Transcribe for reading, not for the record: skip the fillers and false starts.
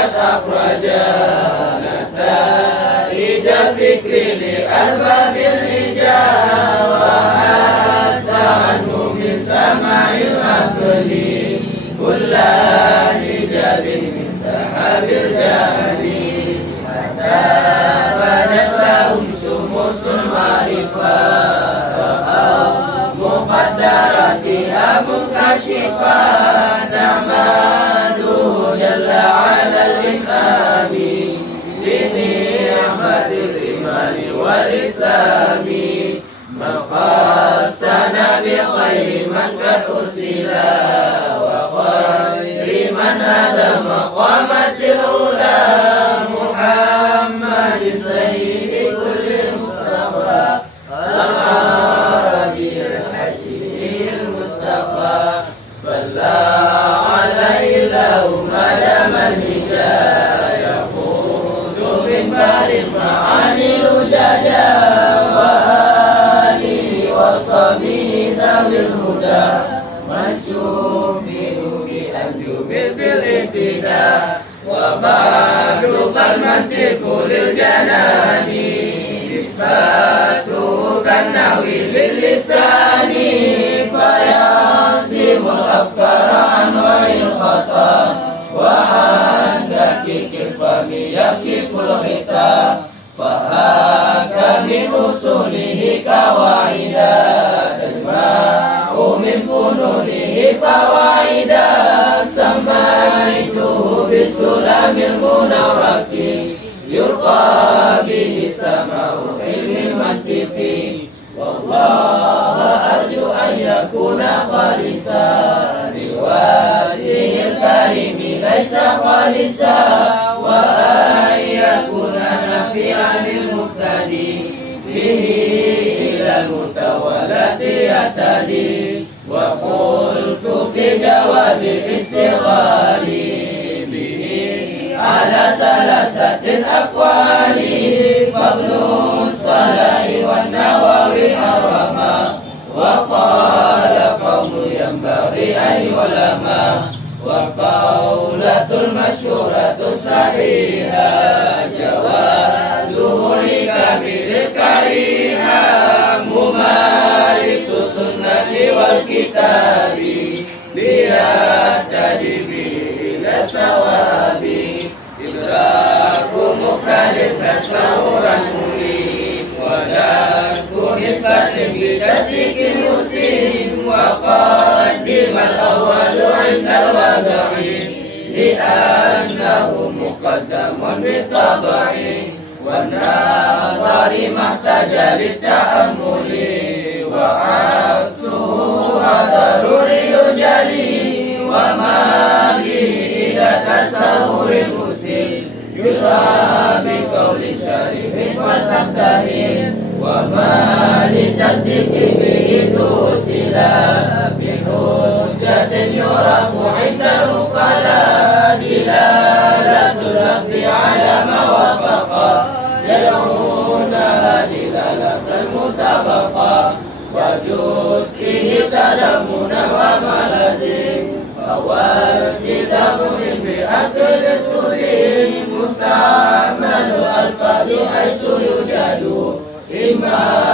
قد أخرجا نتائج الفكر لأرباب الحجاب وحتى عنه من سماع العقل كل حجاب من سحاب الجهل حتى بدت لهم شموس المعرفة رأوا مقدراتها منكشفة نحمده جل على الإنعام بنعمة الإيمان والإسلام من خصنا بخير من قد أرسل وخير من هذا مقامات الأولى محمد سيد كل المصطفى العربي الحشيم المصطفى صلى عليه له مدام الهداية يقود من بار المعاني الوجاجة وآله وصحبه ذوي الهدى من شبه بأنجم في الاهتداء وبعد فالمنطق للجنان إثباته كالنحو للسان فيعصم الأفكار عن غير الخطأ وعن دقيق الفم يكشف الغطاء فهاك من أصوله قواعدا تجمع من فنونه فواعدا سميته بالسلام المنورك يرقى به سماء علم المنطق والله أرجو أن يكون خالصا لوجهه الكريم ليس خالصا وأن يكون نافعا للمبتدئ به إلى المتولد يهتدي وقلت في جواز الاستغلال به على ثلاثة أقوال فابن الصلاح والنووي حرما وقال قوم ينبغي أن يعلما وقولة المشهورة الصحيحة جوازه لكامل الكريهة ممارس السنة والكتاب ليهتدي به إلى الصواب إدراك مفرد تشعرا مريب ودرك نسبة بتصديق المسلم وقدم الأول عند الوضع لأنه مقدم بالطبع والنظر ما احتاج للتأمل وعكسه ضروري يجلي وما به إلى تساهل المسلم يدعى بقول شريف وتمتهن وما لتصديق به توصلا بحجة يعرف عند العقلاء دلالة اللفظ على ما وافق يدعونها دلالة المطابقة وجزئه تضمنا وما لزم فهو التزام بأكل التزيم مستعمل الألفاظ حيث يوجد إما